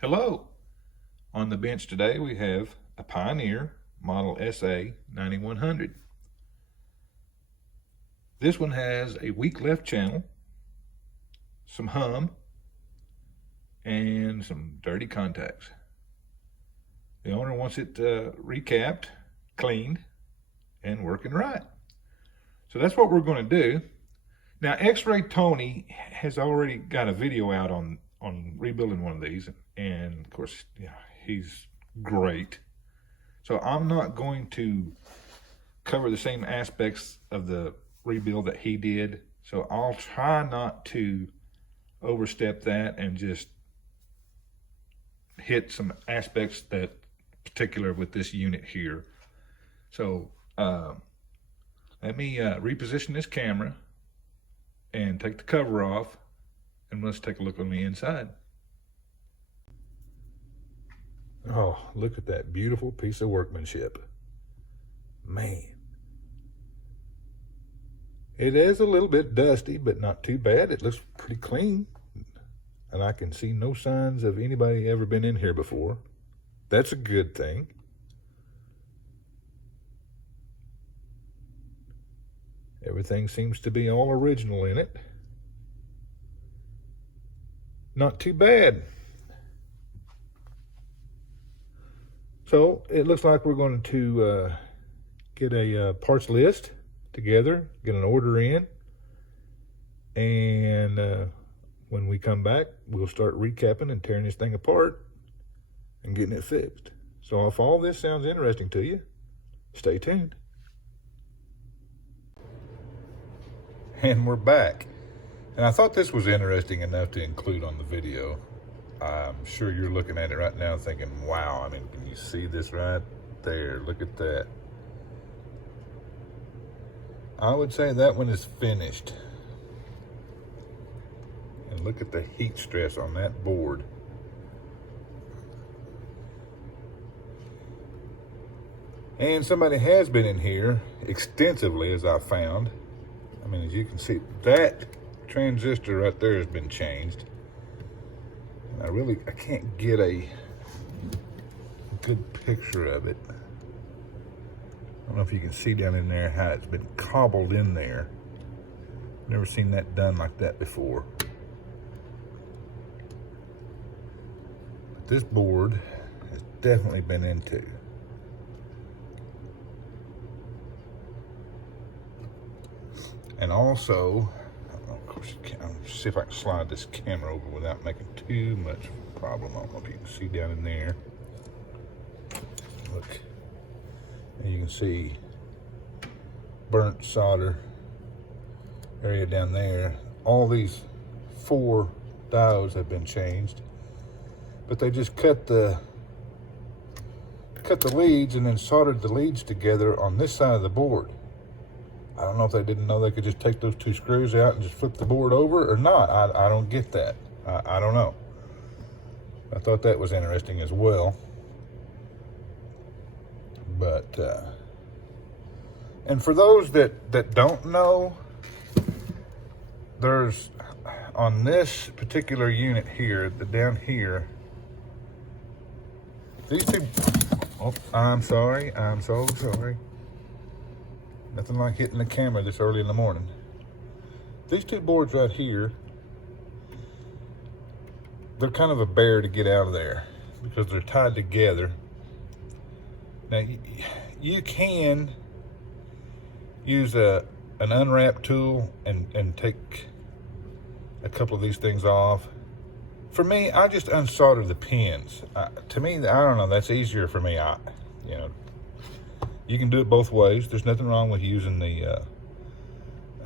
Hello. On the bench today we have a Pioneer Model SA 9100. This one has a weak left channel, some hum, and some dirty contacts. The owner wants it recapped, cleaned, and working right. So that's what we're going to do. Now, X-Ray Tony has already got a video out on rebuilding one of these, and of course, he's great. So I'm not going to cover the same aspects of the rebuild that he did. So I'll try not to overstep that and just hit some aspects that particular with this unit here. So let me reposition this camera and take the cover off, and let's take a look on the inside. Oh, look at that beautiful piece of workmanship. Man. It is a little bit dusty, but not too bad. It looks pretty clean. And I can see no signs of anybody ever been in here before. That's a good thing. Everything seems to be all original in it. Not too bad. So it looks like we're going to get a parts list together, get an order in, and when we come back, we'll start recapping and tearing this thing apart and getting it fixed. So if all this sounds interesting to you, stay tuned. And we're back. And I thought this was interesting enough to include on the video. I'm sure you're looking at it right now thinking, wow, I mean, can you see this right there? Look at that. I would say that one is finished. And look at the heat stress on that board. And somebody has been in here extensively, as I found. I mean, as you can see, that transistor right there has been changed. And I can't get a good picture of it. I don't know if you can see down in there how it's been cobbled in there. Never seen that done like that before. But this board has definitely been into. And also, of course, I'll see if I can slide this camera over without making too much problem. I don't know if you can see down in there. Look, and you can see burnt solder area down there. All these 4 diodes have been changed, but they just cut the leads and then soldered the leads together on this side of the board. I don't know if they didn't know they could just take those 2 screws out and just flip the board over or not. I don't get that. I don't know. I thought that was interesting as well. But, and for those that don't know, there's, on this particular unit here, down here, these 2, oh, I'm sorry, I'm so sorry. Nothing like hitting the camera this early in the morning. These 2 boards right here, they're kind of a bear to get out of there because they're tied together. Now, you can use an unwrap tool and take a couple of these things off. For me, I just unsolder the pins. To me, I don't know, that's easier for me. You know, you can do it both ways. There's nothing wrong with using the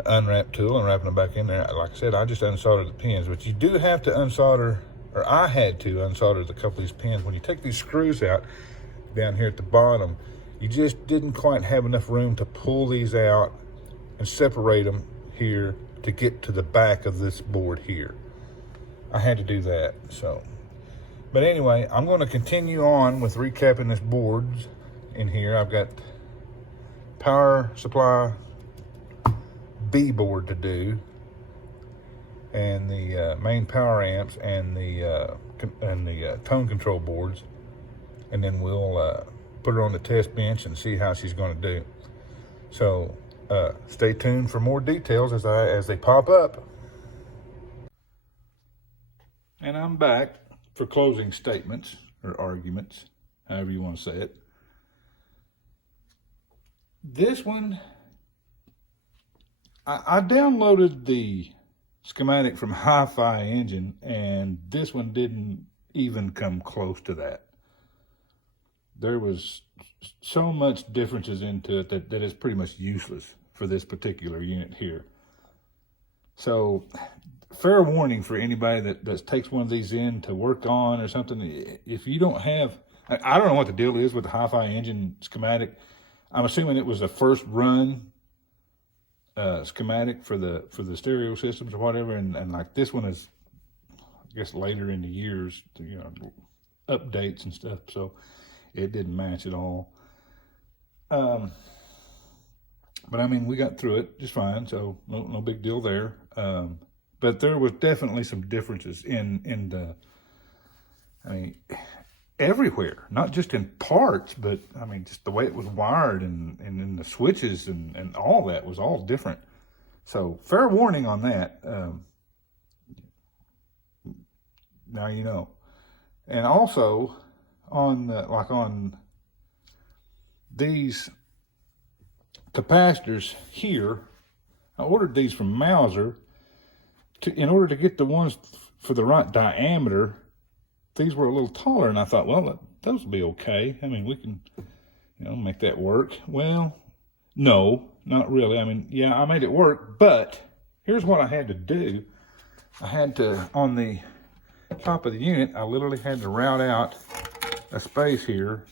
unwrap tool and wrapping them back in there. Like I said, I just unsoldered the pins, but you do have to unsolder, or I had to unsolder a couple of these pins. When you take these screws out down here at the bottom, you just didn't quite have enough room to pull these out and separate them here to get to the back of this board here. I had to do that, so. But anyway, I'm going to continue on with recapping this board in here. I've got power supply B board to do. and the main power amps and the tone control boards, and then we'll put her on the test bench and see how she's going to do. So stay tuned for more details as they pop up. And I'm back for closing statements or arguments, however you want to say it. This one, I downloaded the schematic from Hi-Fi Engine, and this one didn't even come close to that. There was so much differences into it that is pretty much useless for this particular unit here. So fair warning for anybody that takes one of these in to work on or something. If you don't have, I don't know what the deal is with the Hi-Fi Engine schematic. I'm assuming it was a first run schematic for the stereo systems or whatever, and like this one is, I guess, later in the years, you know, updates and stuff, so it didn't match at all. But I mean, we got through it just fine, so no big deal there. But there was definitely some differences in the, I mean, everywhere, not just in parts, but I mean, just the way it was wired and in the switches and all that was all different. So fair warning on that. Now you know. And also on on these capacitors here, I ordered these from Mouser in order to get the ones for the right diameter. These were a little taller, and I thought, well, those will be okay. I mean, we can, you know, make that work. Well, no, not really. I mean, yeah, I made it work, but here's what I had to do. I had to, on the top of the unit, I literally had to route out a space here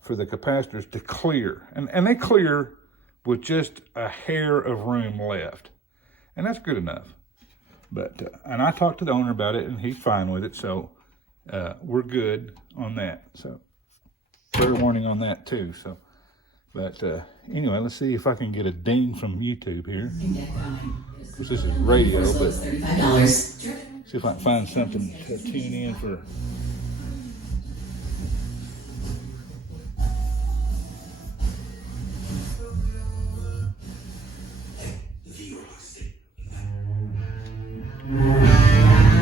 for the capacitors to clear. And they clear with just a hair of room left. And that's good enough. But, and I talked to the owner about it, and he's fine with it, so we're good on that. So fair warning on that too. So, but anyway, let's see if I can get a ding from YouTube here. Of course, this is radio, but see if I can find something to tune in for.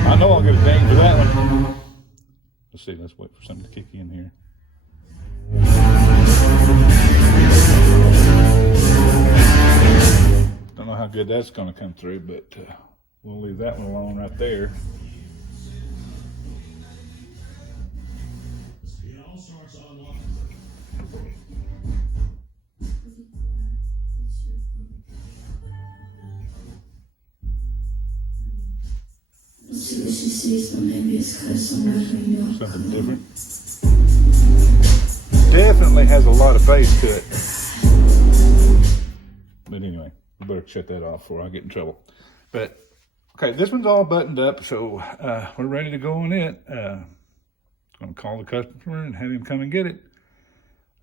I know I'll get a ding for that one. Let's see, let's wait for something to kick in here. Don't know how good that's going to come through, but we'll leave that one alone right there. Something different. Definitely has a lot of bass to it. But anyway, we better shut that off before I get in trouble. But okay, this one's all buttoned up, so we're ready to go on it. I'm gonna call the customer and have him come and get it.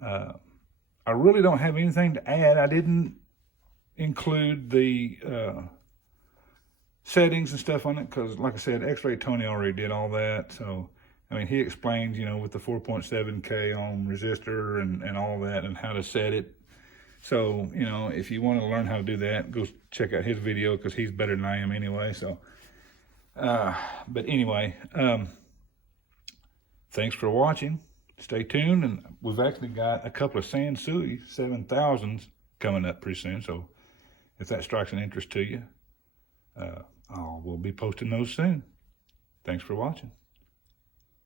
I really don't have anything to add. I didn't include the settings and stuff on it because, like I said, X-Ray Tony already did all that. So, I mean, he explains, you know, with the 4.7K ohm resistor and all that and how to set it. So, you know, if you want to learn how to do that, go check out his video because he's better than I am anyway. So, but anyway, thanks for watching. Stay tuned, and we've actually got a couple of Sansui 7000s coming up pretty soon. So, if that strikes an interest to you, we'll be posting those soon. Thanks for watching.